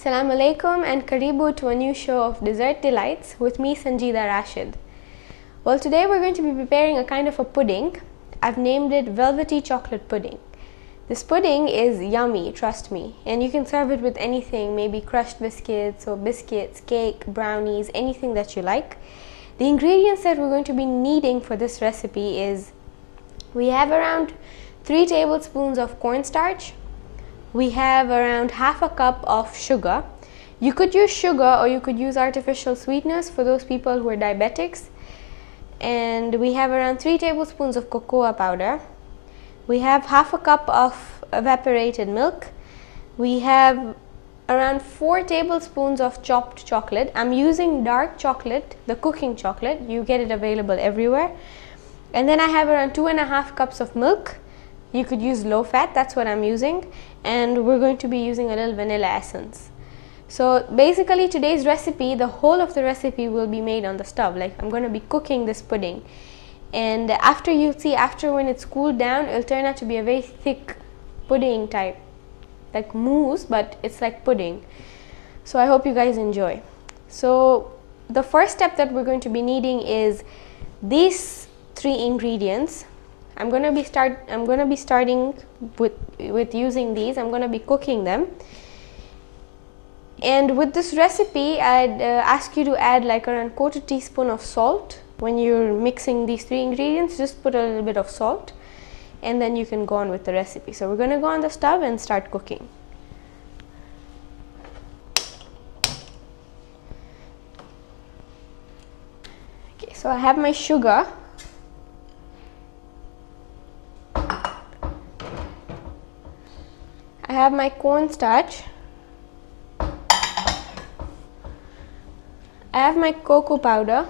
Assalamu alaikum and karibu to a new show of Dessert Delights with me, Sanjeeda Rashid. Well, today we're going to be preparing a kind of a pudding. I've named it Velvety Chocolate Pudding. This pudding is yummy, trust me, and you can serve it with anything, maybe crushed biscuits or biscuits, cake, brownies, anything that you like. The ingredients that we're going to be needing for this recipe is we have around 3 tablespoons of cornstarch. We have around half a cup of sugar. You could use sugar or you could use artificial sweeteners for those people who are diabetics. And we have around 3 tablespoons of cocoa powder. We have half a cup of evaporated milk. We have around 4 tablespoons of chopped chocolate. I'm using dark chocolate, the cooking chocolate. You get it available everywhere. And then I have around 2.5 cups of milk. You could use low fat, that's what I'm using. And we're going to be using a little vanilla essence. So basically today's recipe, the whole of the recipe will be made on the stove. Like I'm going to be cooking this pudding. And after when it's cooled down, it'll turn out to be a very thick pudding type. Like mousse, but it's like pudding. So I hope you guys enjoy. So the first step that we're going to be needing is these 3 ingredients. I'm going to be starting with using these. I'm going to be cooking them. And with this recipe, I'd ask you to add like around 1/4 teaspoon of salt. When you're mixing these 3 ingredients, just put a little bit of salt and then you can go on with the recipe. So we're going to go on the stove and start cooking. Okay, so I have my sugar. I have my cornstarch. I have my cocoa powder.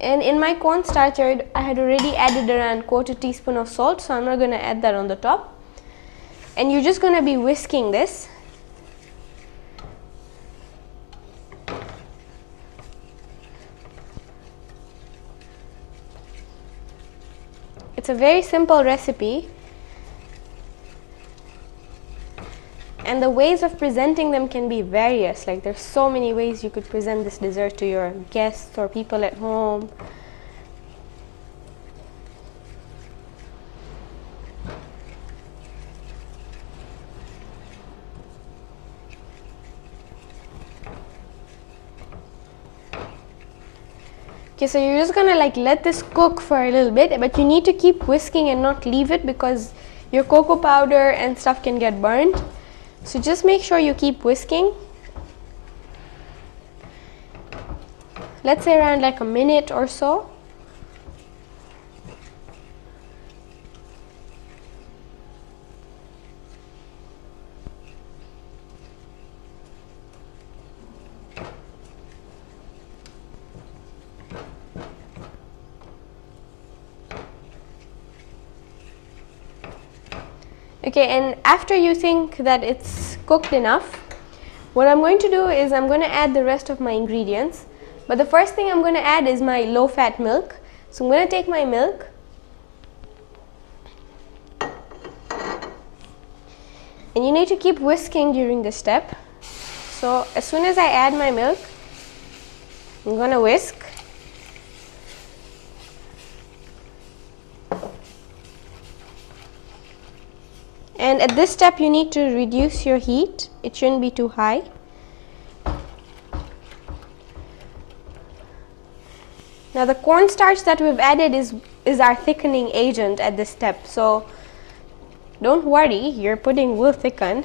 And in my cornstarch, I had already added around 1/4 teaspoon of salt, so I'm not going to add that on the top. And you're just going to be whisking this. It's a very simple recipe. And the ways of presenting them can be various. Like there's so many ways you could present this dessert to your guests or people at home. Okay, so you're just gonna like let this cook for a little bit, but you need to keep whisking and not leave it because your cocoa powder and stuff can get burned. So just make sure you keep whisking. Let's say around like a minute or so. Okay, and after you think that it's cooked enough, what I'm going to do is I'm going to add the rest of my ingredients. But the first thing I'm going to add is my low-fat milk. So I'm going to take my milk. And you need to keep whisking during this step. So as soon as I add my milk, I'm going to whisk. And at this step, you need to reduce your heat. It shouldn't be too high. Now the cornstarch that we've added is our thickening agent at this step. So don't worry, your pudding will thicken.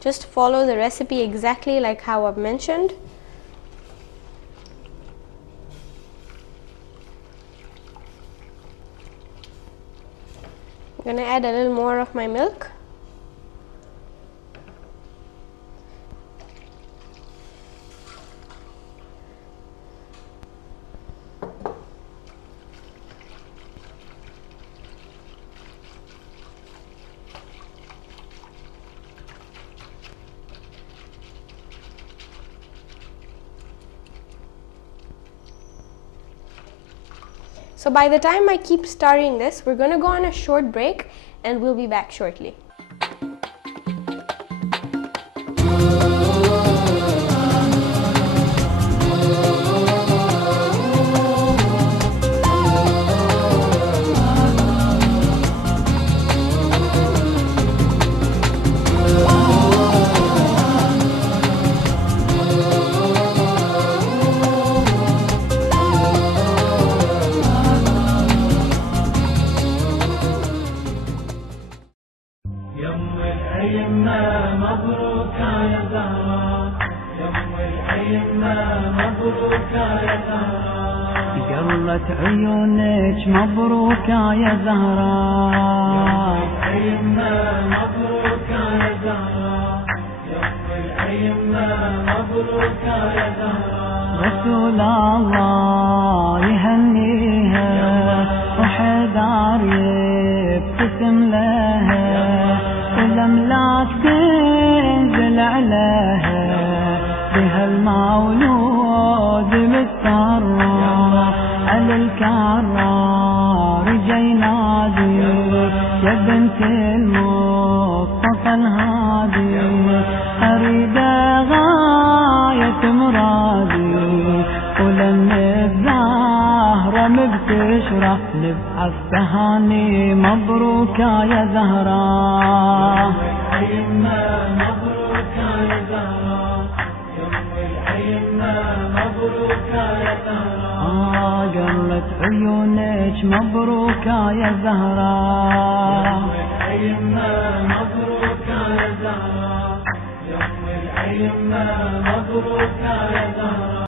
Just follow the recipe exactly like how I've mentioned. I'm going to add a little more of my milk. So by the time I keep stirring this, we're going to go on a short break and we'll be back shortly. مبروك يا زهراء يم الأئمة مبروك يا زهراء قرت عيونك مبروك يا زهراء يم الأئمة مبروك يا زهراء يم الأئمة مبروك يا زهراء رسول الله يهنيها وحدار يبتسم لها والأملاك تنزل عليها بهالمولود متكرر على الكرار جاي نادي يا بنت المصطفى الهادي أريد غاية مرادي ولما الزهرة مبتشرة نبعث تهاني مبروك يا زهراء الأئمة مبروك يا زهراء يم الأئمة مبروك يا زهراء قرت عيونك مبروك يا زهراء الأئمة مبروك يا زهراء يم الأئمة مبروك يا زهراء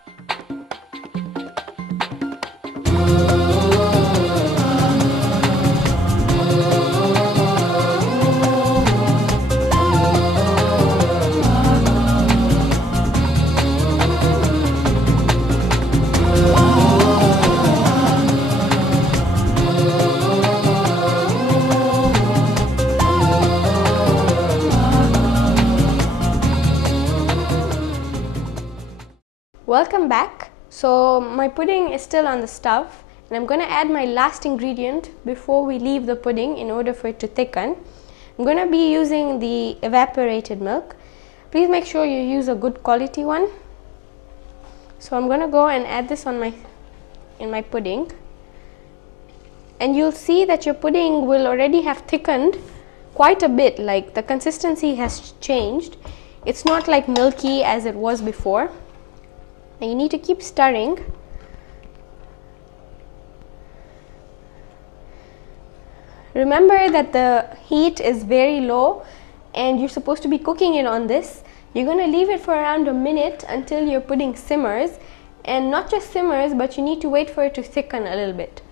Welcome back. So my pudding is still on the stove and I'm going to add my last ingredient before we leave the pudding in order for it to thicken. I'm going to be using the evaporated milk. Please make sure you use a good quality one. So I'm going to go and add this in my pudding, and you'll see that your pudding will already have thickened quite a bit, like the consistency has changed. It's not like milky as it was before. And you need to keep stirring. Remember that the heat is very low and you're supposed to be cooking it on this. You're going to leave it for around a minute until your pudding simmers, and not just simmers, but you need to wait for it to thicken a little bit.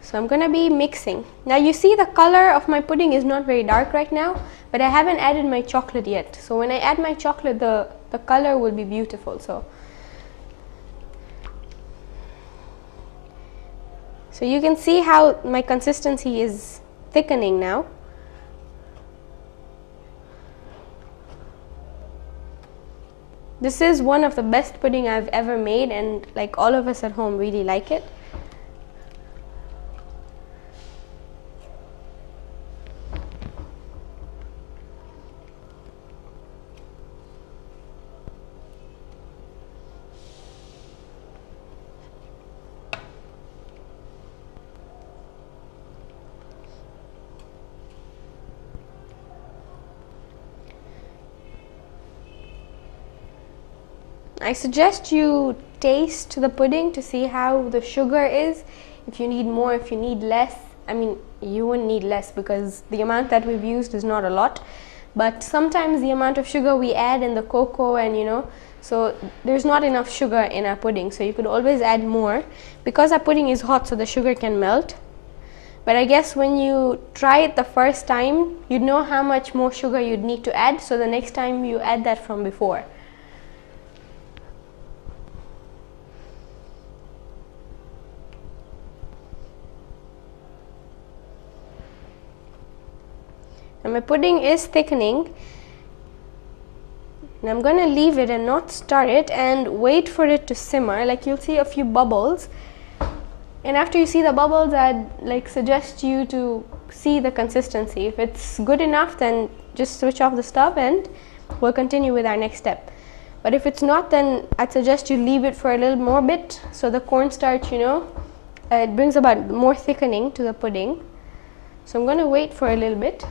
So I'm going to be mixing. Now you see the color of my pudding is not very dark right now, but I haven't added my chocolate yet. So when I add my chocolate, the color will be beautiful. So you can see how my consistency is thickening now. This is one of the best pudding I've ever made, and like all of us at home really like it. I suggest you taste the pudding to see how the sugar is, if you need more, if you need less. I mean, you wouldn't need less because the amount that we've used is not a lot, but sometimes the amount of sugar we add in the cocoa, and so there's not enough sugar in our pudding, so you could always add more because our pudding is hot, so the sugar can melt. But I guess when you try it the first time, you'd know how much more sugar you'd need to add, so the next time you add that from before. And my pudding is thickening, and I'm going to leave it and not stir it and wait for it to simmer. Like, you'll see a few bubbles, and after you see the bubbles, I'd suggest you to see the consistency. If it's good enough, then just switch off the stove and we'll continue with our next step. But if it's not, then I'd suggest you leave it for a little more bit, so the cornstarch, it brings about more thickening to the pudding. So I'm going to wait for a little bit.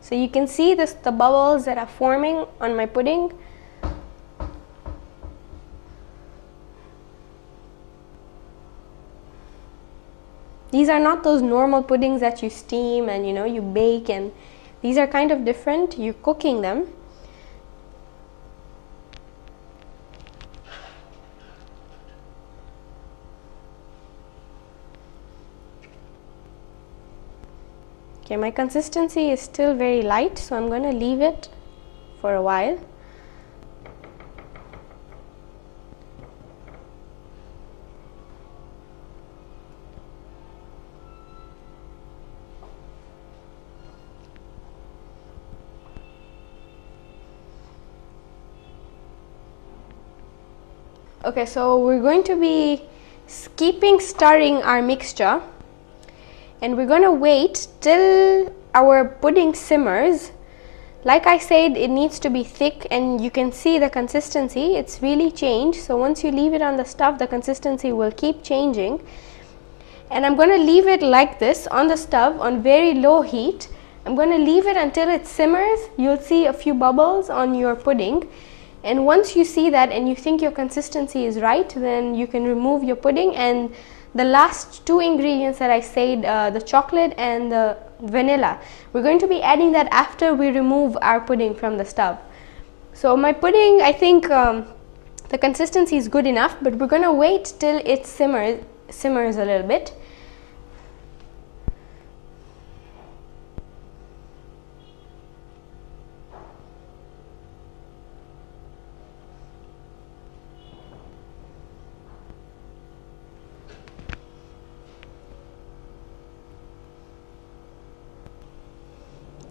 So you can see the bubbles that are forming on my pudding. These are not those normal puddings that you steam and you bake, and these are kind of different. You're cooking them. Okay, my consistency is still very light, so I'm going to leave it for a while. Okay, so we're going to be keeping stirring our mixture, and we're going to wait till our pudding simmers. Like I said, it needs to be thick, and you can see the consistency, it's really changed. So once you leave it on the stove, the consistency will keep changing. And I'm going to leave it like this on the stove on very low heat. I'm going to leave it until it simmers. You'll see a few bubbles on your pudding. And once you see that and you think your consistency is right, then you can remove your pudding. And the last two ingredients that I said, the chocolate and the vanilla, we're going to be adding that after we remove our pudding from the stove. So my pudding, I think the consistency is good enough, but we're going to wait till it simmers a little bit.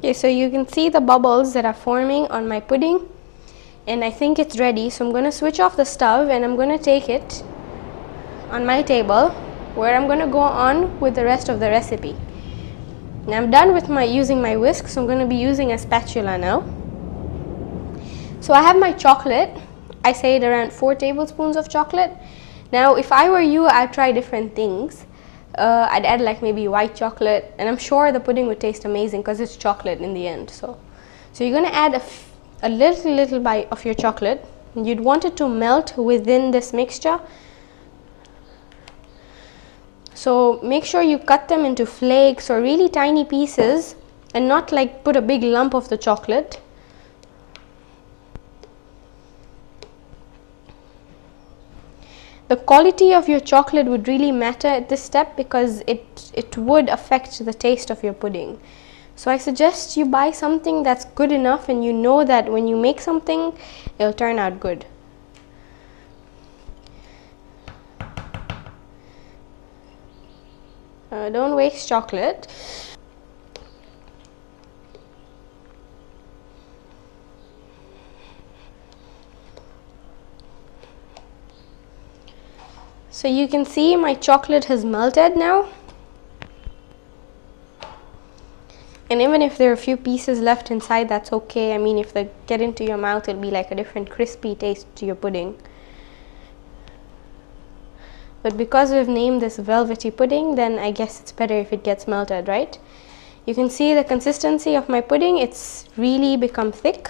Okay, so you can see the bubbles that are forming on my pudding, and I think it's ready. So I'm going to switch off the stove and I'm going to take it on my table where I'm going to go on with the rest of the recipe. Now I'm done with using my whisk, so I'm going to be using a spatula now. So I have my chocolate. I said around 4 tablespoons of chocolate. Now if I were you, I'd try different things. I'd add like maybe white chocolate, and I'm sure the pudding would taste amazing because it's chocolate in the end. So you're going to add a little bite of your chocolate, and you'd want it to melt within this mixture. So make sure you cut them into flakes or really tiny pieces, and not like put a big lump of the chocolate. The quality of your chocolate would really matter at this step because it would affect the taste of your pudding. So I suggest you buy something that's good enough and you know that when you make something, it'll turn out good. Don't waste chocolate. So you can see my chocolate has melted now. And even if there are a few pieces left inside, that's okay. I mean, if they get into your mouth, it'll be like a different crispy taste to your pudding. But because we've named this velvety pudding, then I guess it's better if it gets melted, right? You can see the consistency of my pudding. It's really become thick.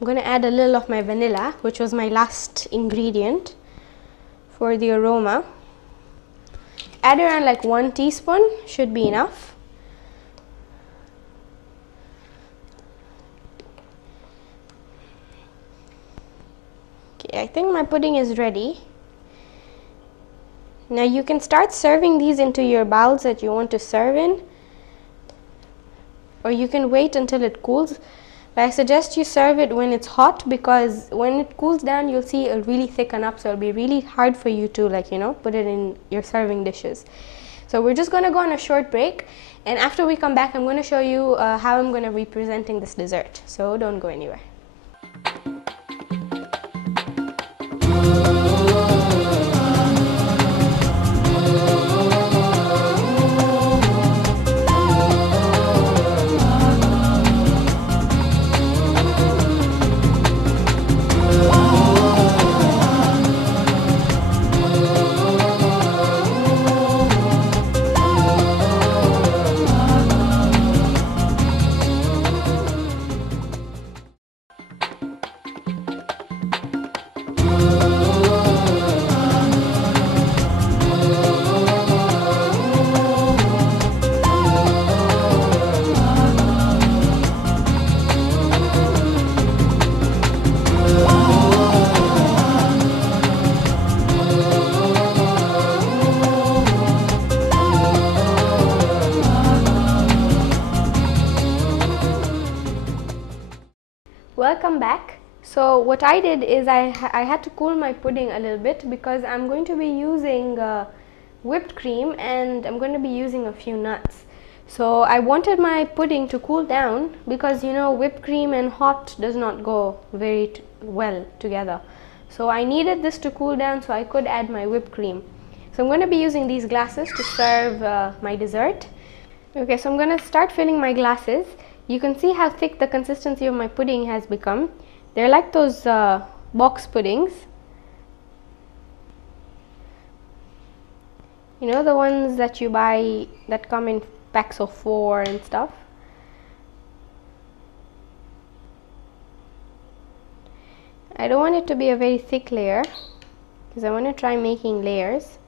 I'm going to add a little of my vanilla, which was my last ingredient for the aroma. Add around like 1 teaspoon, should be enough. Okay, I think my pudding is ready. Now you can start serving these into your bowls that you want to serve in, or you can wait until it cools. But I suggest you serve it when it's hot, because when it cools down, you'll see it'll really thicken up, so it'll be really hard for you to put it in your serving dishes. So we're just going to go on a short break, and after we come back, I'm going to show you how I'm going to be presenting this dessert. So don't go anywhere. welcome back. So what I did is I had to cool my pudding a little bit because I'm going to be using whipped cream and I'm going to be using a few nuts. So I wanted my pudding to cool down because you know whipped cream and hot does not go very well together. So I needed this to cool down so I could add my whipped cream. So I'm going to be using these glasses to serve my dessert. Okay, so I'm going to start filling my glasses. You can see how thick the consistency of my pudding has become. They're like those box puddings. You know, the ones that you buy that come in packs of 4 and stuff. I don't want it to be a very thick layer because I want to try making layers.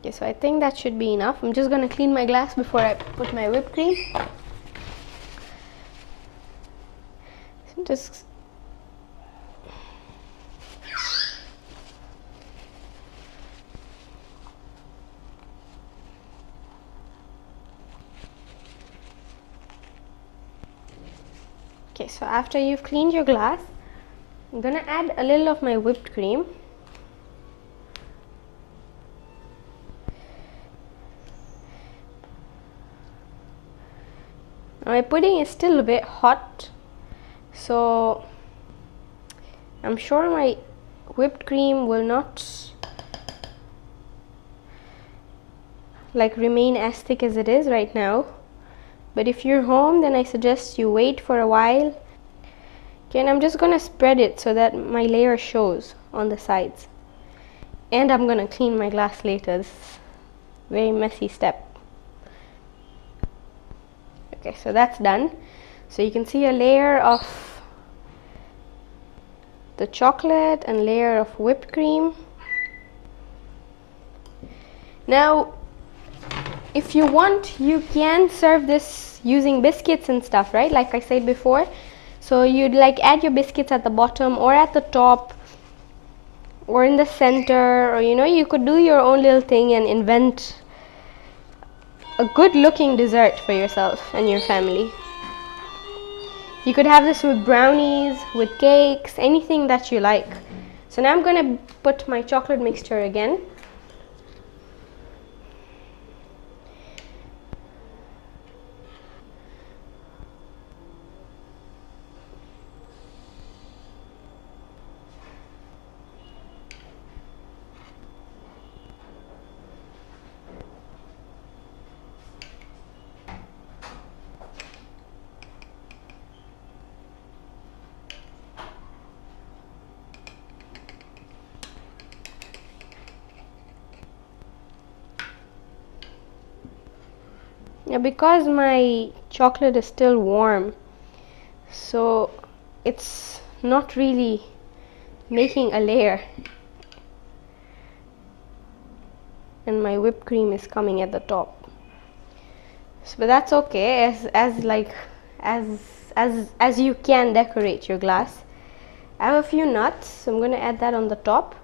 Okay, so I think that should be enough. I'm just going to clean my glass before I put my whipped cream. So just okay, so after you've cleaned your glass, I'm going to add a little of my whipped cream. My pudding is still a bit hot, so I'm sure my whipped cream will not remain as thick as it is right now. But if you're home, then I suggest you wait for a while. Okay, and I'm just gonna spread it so that my layer shows on the sides. And I'm gonna clean my glass later. This is a very messy step. Okay, so that's done. So you can see a layer of the chocolate and layer of whipped cream. Now, if you want, you can serve this using biscuits and stuff, right? Like I said before. So you'd add your biscuits at the bottom or at the top or in the center, or you know, you could do your own little thing and invent a good looking dessert for yourself and your family. You could have this with brownies, with cakes, anything that you like. So now I'm going to put my chocolate mixture again. Now because my chocolate is still warm, so it's not really making a layer, and my whipped cream is coming at the top. So, but that's okay, as you can decorate your glass. I have a few nuts, so I'm going to add that on the top.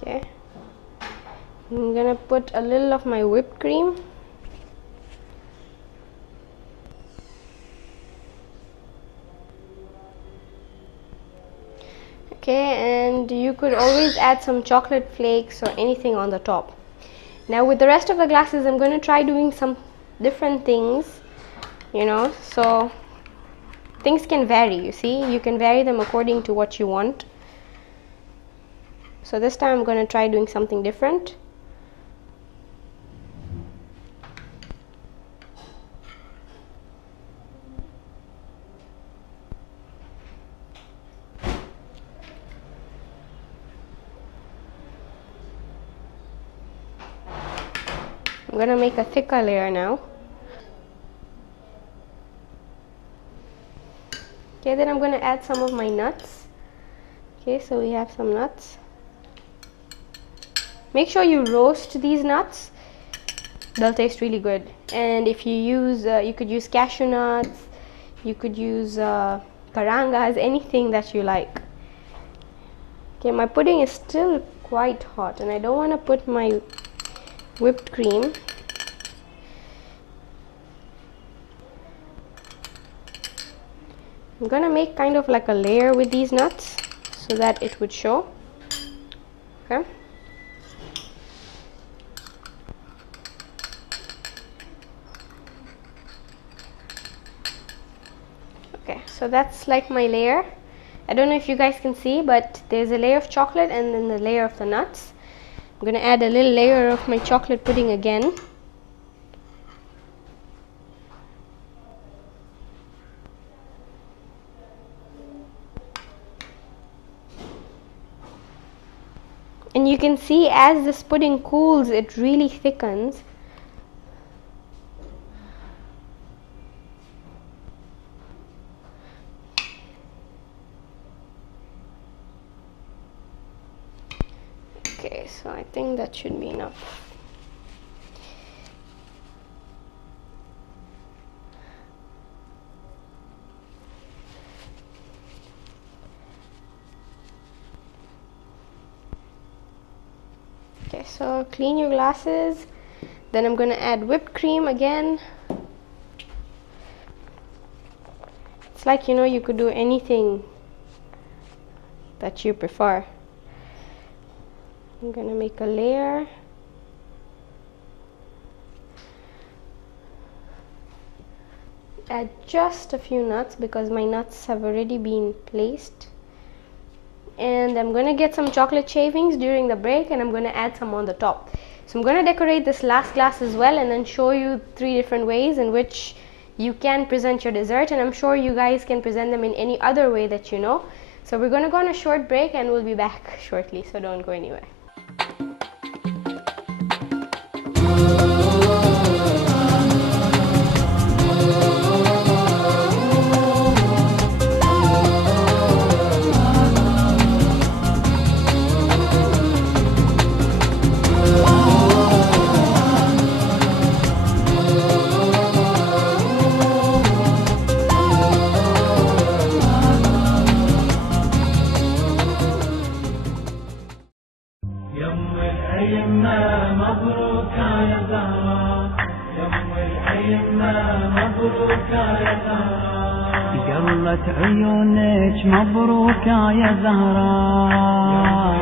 Okay, I'm gonna put a little of my whipped cream. Okay, and you could always add some chocolate flakes or anything on the top. Now with the rest of the glasses, I'm going to try doing some different things, you know, so things can vary, you see, you can vary them according to what you want. So this time I'm going to try doing something different. I'm going to make a thicker layer now. Okay, then I'm going to add some of my nuts. Okay, so we have some nuts. Make sure you roast these nuts they'll taste really good. And if you use, you could use cashew nuts, you could use karangas, anything that you like. Okay, my pudding is still quite hot and I don't want to put my whipped cream. I'm gonna make kind of like a layer with these nuts so that it would show. Okay. Okay, so that's like my layer. I don't know if you guys can see, but there's a layer of chocolate and then the layer of the nuts. I'm gonna add a little layer of my chocolate pudding again. And you can see as this pudding cools, it really thickens. Okay, so I think that should be enough. Okay, so clean your glasses. Then I'm going to add whipped cream again. It's like, you know, you could do anything that you prefer. I'm going to make a layer. Add just a few nuts because my nuts have already been placed. And I'm gonna get some chocolate shavings during the break and I'm gonna add some on the top. So I'm gonna decorate this last glass as well and then show you 3 different ways in which you can present your dessert, and I'm sure you guys can present them in any other way that you know. So we're gonna go on a short break and we'll be back shortly, so don't go anywhere. قلت عيونك مبروكة يا زهراء،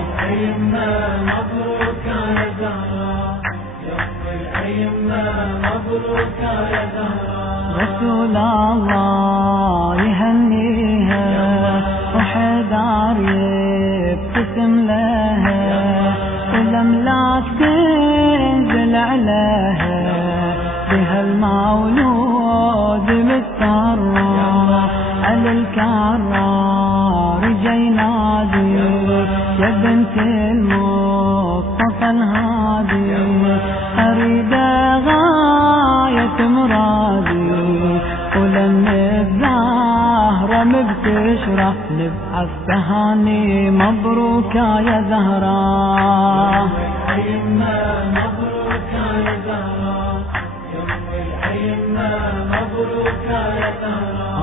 مبروكة يا زهراء، يوم الأيمة مبروكة يا زهراء، رسول الله يهنيها وحدار يبتسم لها والأملاك تنزل عليها بهالمولود متسرع على الكرار جاي نادي يا بنت المصطفى الهادي، أريد غاية مرادي ولما الزهرة مبتشرة نبعث تهاني مبروكة يا زهراء. مبروكة يا زهراء، يوم الأيمة مبروكة يا زهراء،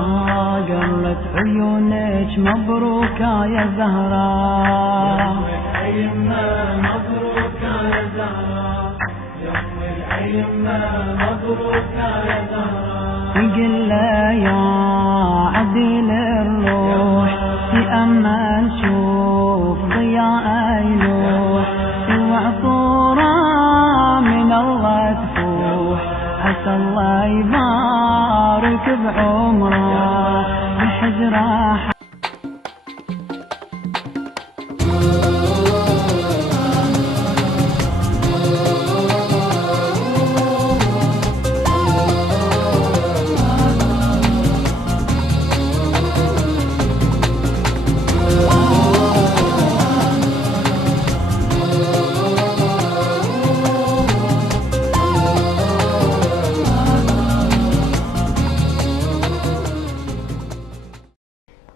قلت عيونك مبروكة يا زهراء، يوم الأيمة مبروكة يا زهراء، يوم الأيمة مبروكة يا زهراء، يقول له يا عديل الروح تأمل شوف ضياء يلوح وعطورة من الله تفوح، عسى الله يبارك بعمره بحجره.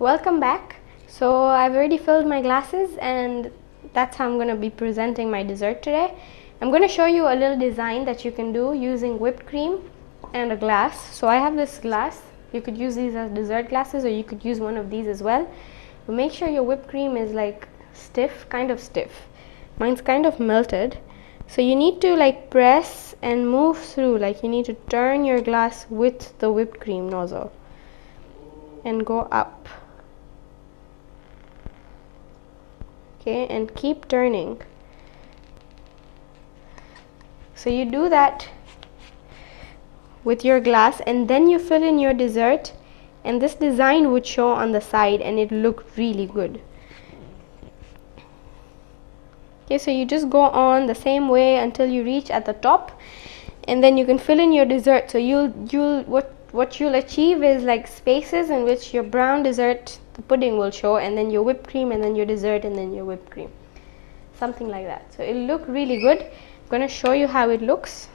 Welcome back. So I've already filled my glasses and that's how I'm going to be presenting my dessert today. I'm going to show you a little design that you can do using whipped cream and a glass. So I have this glass. You could use these as dessert glasses, or you could use one of these as well. But make sure your whipped cream is like stiff, kind of stiff. Mine's kind of melted. So you need to like press and move through, like you need to turn your glass with the whipped cream nozzle and go up. Okay, and keep turning. So you do that with your glass, and then you fill in your dessert, and this design would show on the side and it looked really good. Okay, so you just go on the same way until you reach at the top, and then you can fill in your dessert. So what you'll achieve is like spaces in which your brown dessert, the pudding, will show, and then your whipped cream, and then your dessert, and then your whipped cream, something like that. So it'll look really good. I'm going to show you how it looks.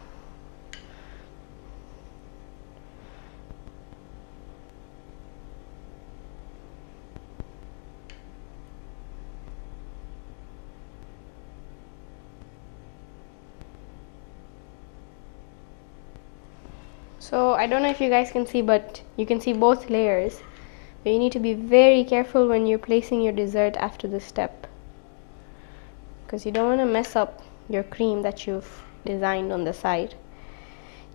So I don't know if you guys can see, but you can see both layers. But you need to be very careful when you're placing your dessert after this step, because you don't want to mess up your cream that you've designed on the side.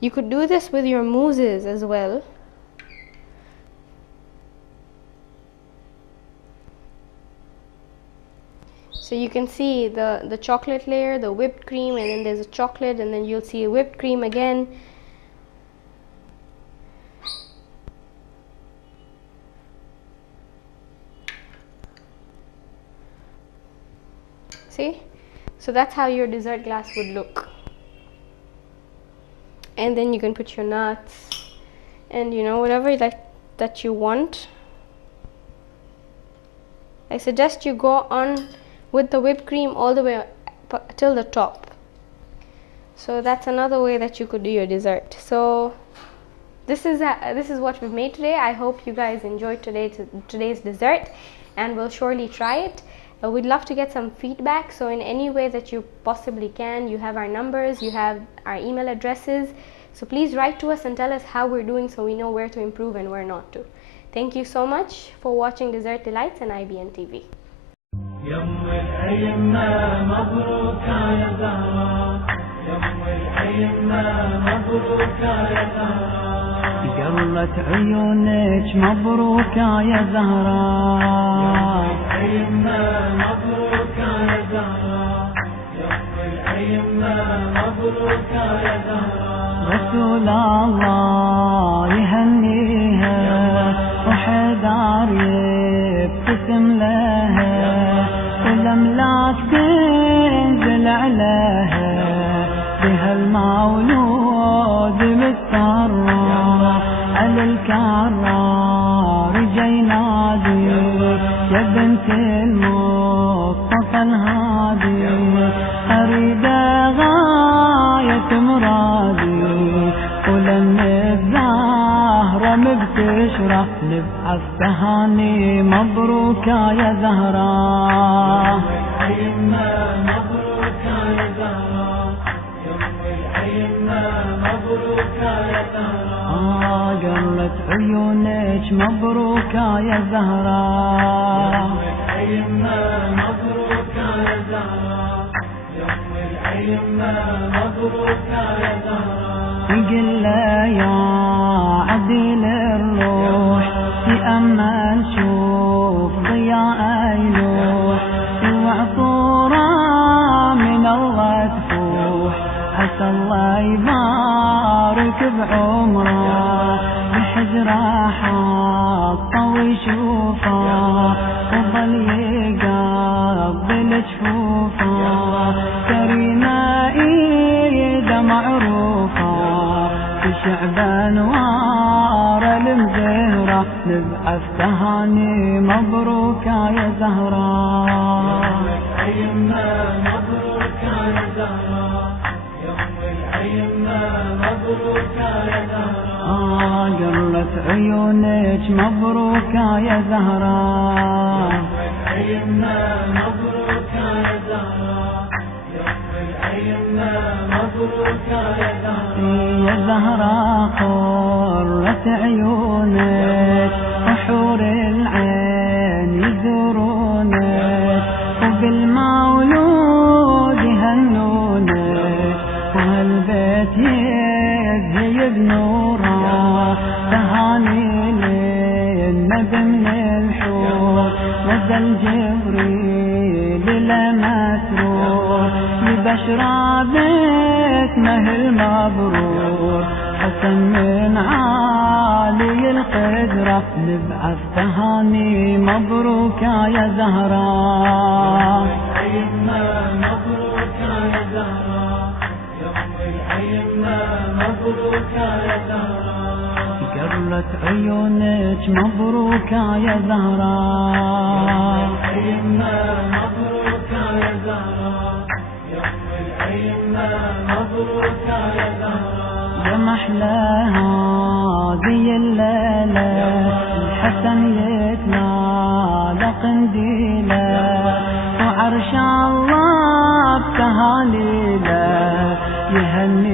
You could do this with your mousses as well. So you can see the chocolate layer, the whipped cream, and then there's a chocolate, and then you'll see a whipped cream again. See? So that's how your dessert glass would look. And then you can put your nuts and whatever that you want. I suggest you go on with the whipped cream all the way till the top. So that's another way that you could do your dessert. So this is what we've made today. I hope you guys enjoyed today's dessert, and will surely try it. We'd love to get some feedback, so in any way that you possibly can. You have our numbers, you have our email addresses, so please write to us and tell us how we're doing, so we know where to improve and where not to. Thank you so much for watching Dessert Delights and IBN TV. قلت عيونك مبروكة يا زهراء، مبروكة يا زهراء، يوم الأيمة مبروكة يا زهراء. رسول الله يهنيها وحدار يبتسم لها، والأملاك تنزل عليها، بهالمولود متسرى على الكرار جاي نادي، يا بنت المصطفى الهادي، أريد غاية مرادي، ولما الزهرة مبتشرة نبعث تهاني مبروكة يا زهراء. مبروكة يا زهراء، يوم الأيمة مبروكة يا زهراء. قلت عيونك مبروكة يا زهراء، الأيمة مبروكة يا زهراء، يوم الأيمة مبروكة يا زهراء. يقول يا عديل الروح تأمل شوف ضياء يلوح، وعطورة من الله تفوح، عسى الله يبارك بعمره، بحجره حاطه ويشوفه، وظل يقبل جفوفه، كريمه ايده معروفه، في شعب انوار المزهره، نبعث تهاني مبروكه يا زهراء. مبروكه يا زهراء، يوم الأيمة مبروكة يا زهراء. قلت عيونك مبروكة يا زهراء، يوم الأيمة مبروكة يا زهراء، يوم الأيمة يا زهراء قرة عيونك وحور العين يزورونك وبالمولود يهنونك وهالبيت يزهي بنوره تهاني للنبي من الحور نزل جبريل لمسرور يبشرى باسمه المبرور حسن من عالي القدرة نبعث تهاني مبروك يا زهراء مبروك يا زهراء يوم العيمة مبروك يا زهراء قرت عيونك مبروك يا زهراء مبروك يا زهراء يوم العيمة مبروك يا زهراء يا محلى هذه الليلة الحسن يتلى قنديله وعرش الله بتهاليله يهني